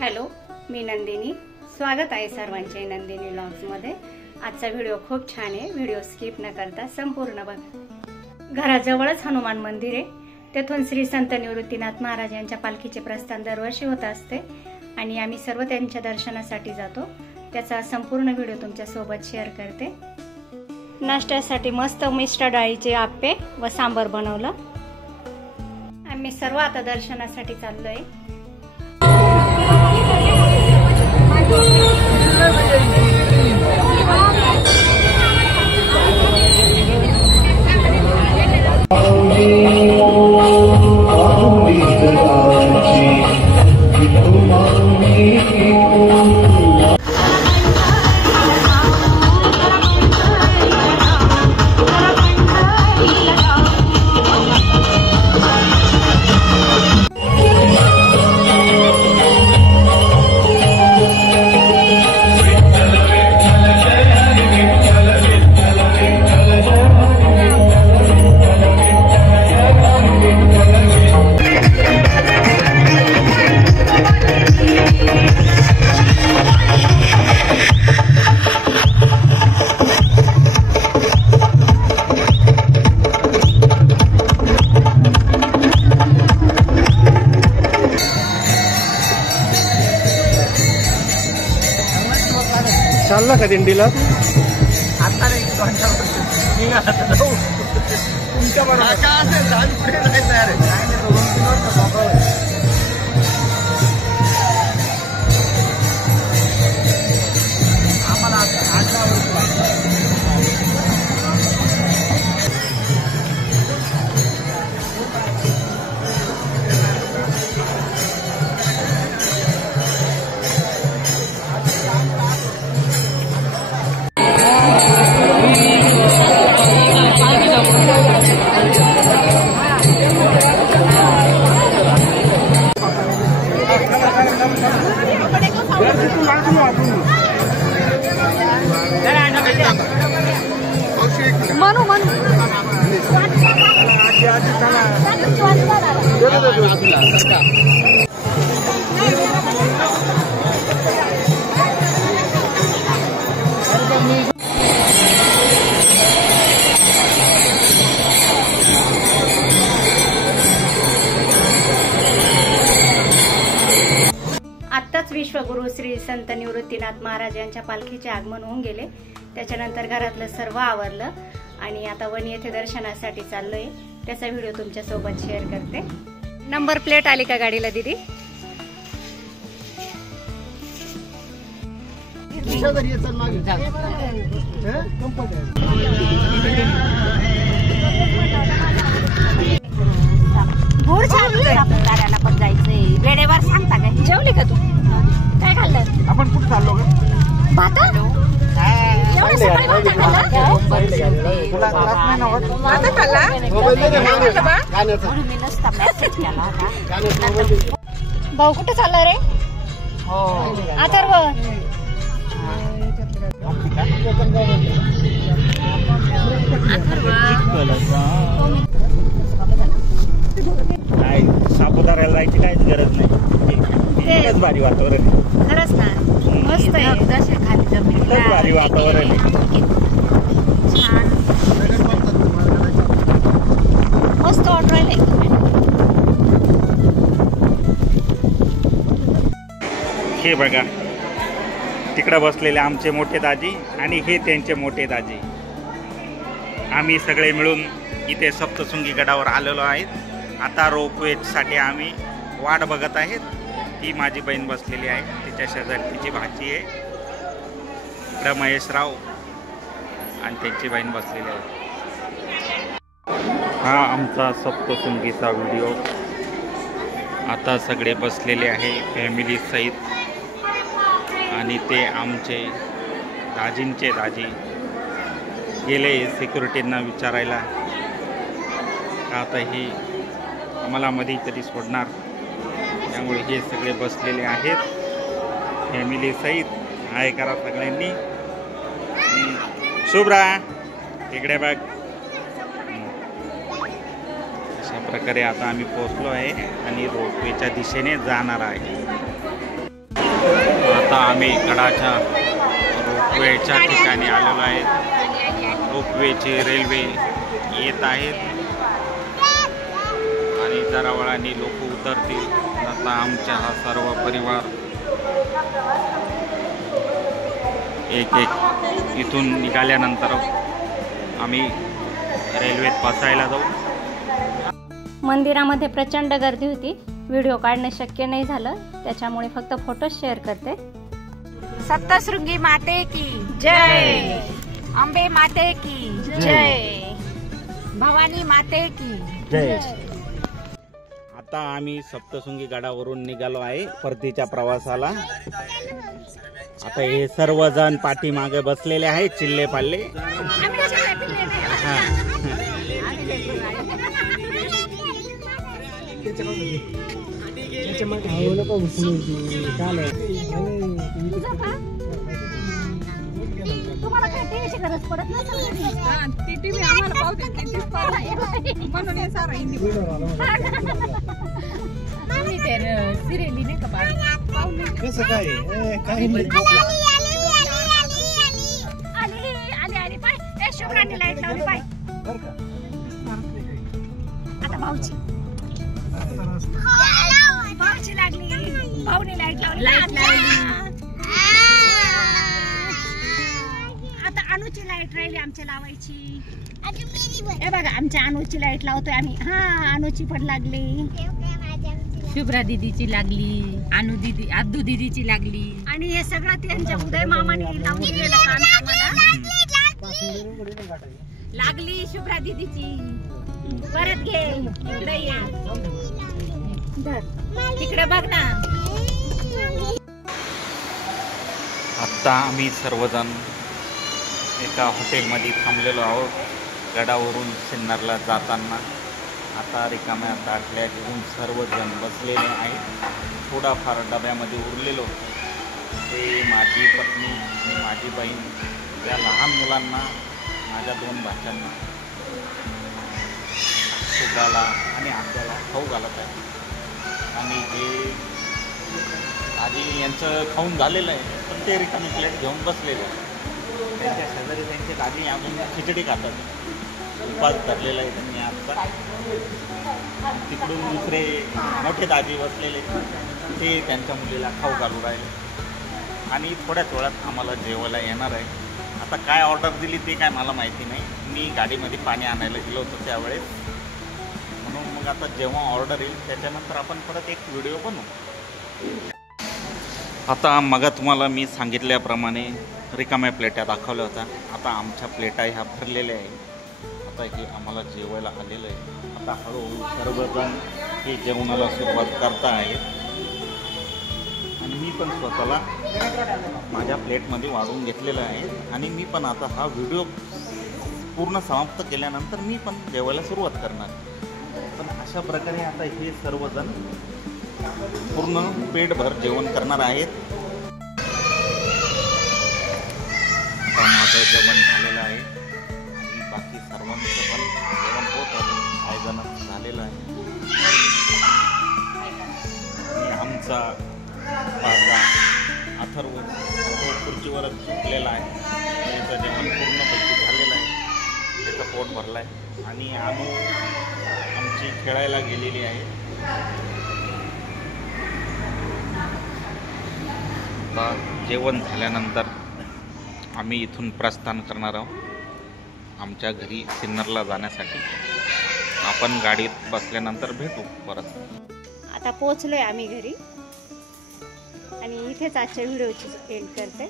Hello, मी नंदिनी. स्वागत आहे सर्वांचे नंदिनी व्लॉग्समध्ये. आजचा व्हिडिओ खूप छान आहे. व्हिडिओ स्किप न करता संपूर्ण बघा. घराजवळच हनुमान मंदिर आहे. तेथून श्री संत निवृत्तीनाथ महाराज यांच्या पालखीचे प्रस्थान दरवर्षी होत असते आणि आम्ही सर्व त्यांच्या दर्शनासाठी जातो. त्याचा संपूर्ण व्हिडिओ तुमच्या सोबत शेअर करते. नाश्त्यासाठी मस्त मिष्ट डाळीचे आप्पे व सांबर बनवलं. आम्ही सर्व आता दर्शनासाठी चाललोय. चालला का दिंडीला? आता नाही, तुमच्या बरोबर पुढे जायचं तयार आहे. आम्हाला 18 वर्ष. मनू मनू आत्ताच विश्वगुरु श्री संत निवृत्तीनाथ महाराज यांच्या पालखीचे आगमन होऊन गेले. त्याच्यानंतर घरातलं सर्व आवरलं आणि आता वणी येथे दर्शनासाठी चाललोय. त्याचा व्हिडिओ तुमच्या सोबत शेअर करते. नंबर प्लेट आली का गाडीला दीदी? गोड दाराला पण जायचंय. वेळेवर सांगता काय? जेवली का तू? काय खाल्लं? आपण कुठं चाललो का? भात? एवढं सकाळी भात खाल्ला? तुला त्रास नाही ना होत? भात खाल्ला? गाण्याचं मी नसता मेसेज केला होता. भाऊ कुठे चालला रे? अथर्व नाही, सापुताऱ्याला जायची काहीच गरज नाही. भारी वातावरण आहे. खरंच ना, मस्त आहे. खाली जमिनीला भारी वातावरण आहे. छान मस्त वाटू राहिले. हे बघा, तिकडं बसलेले आमचे मोठे दाजी आणि हे त्यांचे मोठे दाजी. आम्ही सगळे मिळून इथे सप्तशृंगी गडावर आलेलो आहेत. आता रोपवेसाठी आम्ही वाट बघत आहेत. ती माझी बहीण बसलेली आहे, तिच्या शेजारी तिची भाची आहे. इकडं महेशराव आणि त्यांची बहीण बसलेली आहे. हा आमचा सप्तशृंगीचा व्हिडिओ. आता सगळे बसलेले आहे फॅमिली सहित आणि ते आमचे दाजींचे दाजी गेले सिक्युरिटींना विचारायला आता ही आम्हाला मध्ये तरी सोडणार. त्यामुळे हे सगळे बसलेले आहेत फॅमिली सहित. हाय करा सगळ्यांनी. शुभ्रा इकडे बघ. अशा प्रकारे आता आम्ही पोहोचलो आहे आणि रोपवेच्या दिशेने जाणार आहे. आता आम्ही गडाच्या रोपवेच्या ठिकाणी आलेलो आहे. रोपवेचे रेल्वे येत आहेत आणि जरा वेळाने लोक उतरतील. आता आमचा हा सर्व परिवार एक एक इथून निघाल्यानंतर आम्ही रेल्वेत बसायला जाऊ. मंदिरामध्ये प्रचंड गर्दी होती. व्हिडिओ काढणं शक्य नाही झालं, त्याच्यामुळे फक्त फोटो शेअर करते. सप्तशृंगी माते की जय, अंबे माते की जय, भवानी माते की जय. आता आम्ही सप्तशृंगी गडावरून निघालो आहे परतीच्या प्रवासाला. आता हे सर्वजण पाठीमागे बसलेले आहेत चिल्ले पाल्ले. तुम्हाला काय टीव्हीची गरज पडत नसेल. टीव्ही आम्हाला म्हणून हे सारं हिंदी सिरियली नाही का कसं काय काही आली पाय शुभ्रांनी लाईट लावली पाय. आता भाऊची लागली, भाऊनी लाईट लावली. आता अनुची लाईट राहिली आमच्या लावायची. हे बघा आमच्या अनुची लाईट लावतोय आम्ही. हा अनुची पण लागली, शुभ्रा दीदीची लागली, अनु दीदी, अब्दू दीदीची लागली. आणि हे सगळं त्यांच्या उदय मामाने लावून दिलेलं काम आम्हाला. लागली शुभ्रा दीदीची. परत घे, इकडे ये, तिकडे बघ ना. आत्ता आम्ही सर्वजण एका हॉटेलमध्ये थांबलेलो आहोत गडावरून सिन्नरला जाताना. आता रिकाम्या ताटल्या घेऊन सर्वजण बसलेले आहेत. थोडाफार डब्यामध्ये उरलेलो ते माझी पत्नी आणि माझी बहीण त्या लहान मुलांना, माझ्या 2 भाच्यांना, शुभ्राला आणि आपल्याला खाऊ घालत आहे. आणि हे आधी यांचं खाऊन झालेलं आहे, पण ते रिकामी प्लेट घेऊन बसलेले आहे. त्यांच्या शेजारी त्यांचे दादी अजून खिचडी खातात. उपास धरलेला आहे त्यांनी आजचा. तिकडून दुसरे मोठे दादी बसलेले ते त्यांच्या मुलीला खाऊ घालू राहिले. आणि थोड्याच वेळात आम्हाला जेवायला येणार आहे. आता काय ऑर्डर दिली ते काय मला माहिती नाही. मी गाडीमध्ये पाणी आणायला गेलो होतो त्यावेळेस, म्हणून मग आता जेव्हा ऑर्डर येईल त्याच्यानंतर आपण परत एक व्हिडिओ बनवू. आता मग तुम्हाला मी सांगितल्याप्रमाणे रिकाम्या प्लेट्या दाखवल्या होत्या. आता आमच्या प्लेटा ह्या भरलेल्या आहे. आता हे आम्हाला जेवायला आलेलं आहे. आता हळूहळू सर्वजण हे जेवणाला सुरुवात करता आहेत. आणि मी पण स्वतःला माझ्या प्लेटमध्ये वाढवून घेतलेलं आहे. आणि मी पण आता हा व्हिडिओ पूर्ण समाप्त केल्यानंतर मी पण जेवायला सुरुवात करणार. पण अशा प्रकारे आता हे सर्वजण पूर्ण पेटभर जेवण करणार आहेत. आता माझं जेवण झालेलं आहे आणि बाकी सर्वांचं पण जेवण होत आहे. काही जण झालेलं आहे. आणि आमचा माझा अथर्व तो खुर्चीवरच झोपलेला आहे. त्याचं जेवण पूर्णपैकी झालेलं आहे. त्याचं पोट भरलं आहे. आणि अनु आमची खेळायला गेलेली आहे. आता जेवण झाल्यानंतर आम्ही इथून प्रस्थान करणार आहोत आमच्या घरी सिन्नरला जाण्यासाठी. आपण गाडीत बसल्यानंतर भेटू परत. आता पोहोचलोय आम्ही घरी आणि इथेच आजच्या व्हिडिओची एंड करते.